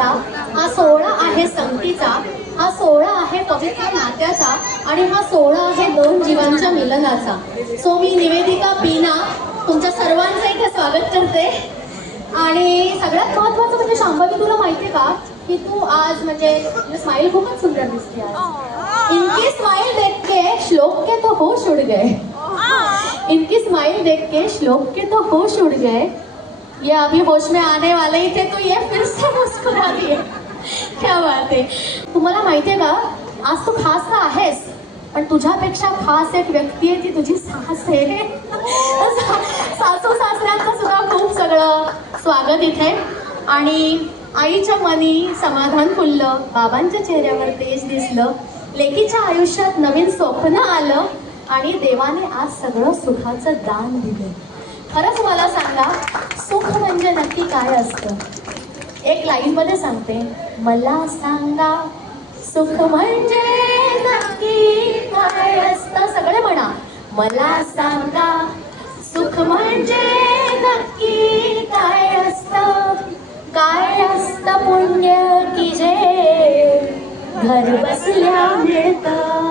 प्रेमाचा, हा सोहळा आहे संगतीचा, हा सोहळा आहे पवित्र नात्याचा आणि हा सोहळा आहे दोन जीवांच्या मिलनाचा. सो मी निवेदिका पीना तुमच्या सर्वांचं इथे स्वागत करते. आणि सगळ्यात महत्त्वाचं म्हणजे शांभवी, तुला माहितीये का की तू आज म्हणजे स्माइल खूपच सुंदर दिसते आज. इनकी स्माइल देख के श्लोक के तो होश उड़ गए, इनकी स्माइल देख के श्लोक के तो होश उड़ गए. ये अभी होश में आने वाले ही थे तो ये फिर से मुस्कुरा दिए. क्या बात है. तुम्हाला माहितीये का आज तू खास तर आहेस, पण तुझ्यापेक्षा खास एक व्यक्ती आहे, ती तुझी सास आहे. सासू सासऱ्यांचं सुद्धा खूप सगळं स्वागत इथे. आणि आईच्या मनी समाधान फुललं, बाबांच्या चेहऱ्यावर तेज दिसलं, लेकीच्या आयुष्यात नवीन स्वप्न आलं आणि देवाने आज सगळं सुखाचं दान दिलं. खरंच मला सांगा, सुख म्हणजे नक्की काय असतं? एक लाईन मध्ये सांगते, मला सांगा सुख म्हणजे नक्की काय असतं. सगळे म्हणा, मला सांगा सुख म्हणजे नक्की काय असतं. काय असतं पुण्य की जे घर बसल्या मिळतं.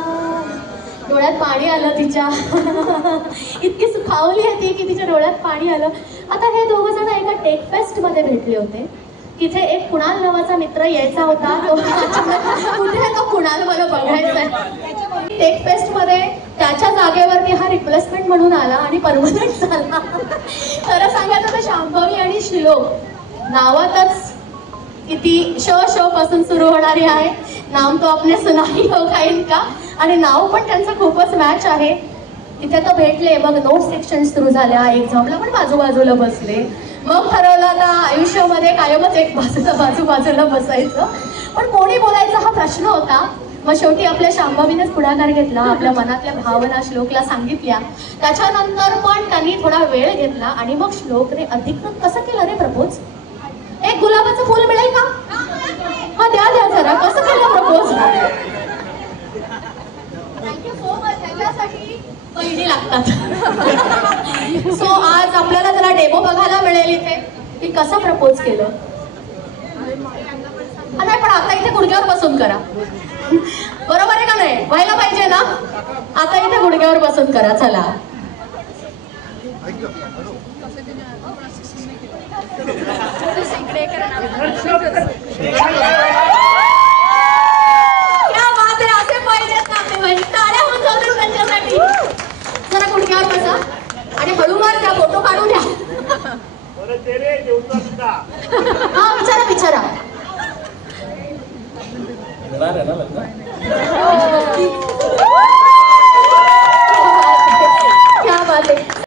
डोळ्यात पाणी आलं तिच्या. इतकी सुखावली होती की तिच्या डोळ्यात पाणी आलं. आता हे दोघं जण एका टेक फेस्ट मध्ये भेटले होते. तिथे एक कुणाल नावाचा मित्र यायचा होता. तो कुठे तो कुणाल मला बघायचा आहे. टेक फेस्ट मध्ये त्याच्या जागेवरती हा रिप्लेसमेंट म्हणून आला आणि परमनंट झाला. खरं सांगायचं तर शांभवी आणि श्लोक नावातच किती श पासून सुरू होणारी आहे. नाम तो आपने सुना ही होगा इनका. आणि नाव पण त्यांचं खूपच मॅच आहे. तिथे तो भेटले, मग नोट सेक्शन सुरू झाल्या, एक्झामला पण बाजूबाजूला बसले. मग ठरवलं आता आयुष्यामध्ये कायमच एक बाजूबाजूला बसायचं, पण कोणी बोलायचा हा प्रश्न होता. मग शेवटी आपल्या शांभवीनेच पुढाकार घेतला, आपल्या मनातल्या भावना श्लोकला सांगितल्या. त्याच्यानंतर पण त्यांनी थोडा वेळ घेतला आणि मग श्लोकने अधिकृत कसं केलं रे प्रपोज. एक गुलाबाचं फुल मिळेल का? हा द्या द्या जरा. कसं केलं प्रपोज? Thank you so much. त्याच्यासाठी पहिली लागतात. सो आज आपल्याला जरा डेमो बघायला मिळेल इथे की कसं प्रपोज केलं. नाही पण आता इथे गुडघ्यावर बसून करा. बरोबर आहे का नाही? व्हायला पाहिजे ना. आता इथे गुडघ्यावर बसून करा. चला. क्या बात आहे. असे पाहिजेत नातेवाईक. टाळ्या होऊन जातील त्यांच्यासाठी. जरा गुडघ्यावर बसा आणि हळूवार त्या फोटो काढू द्या. हा विचारा विचारा. येणार आहे ना लग्न?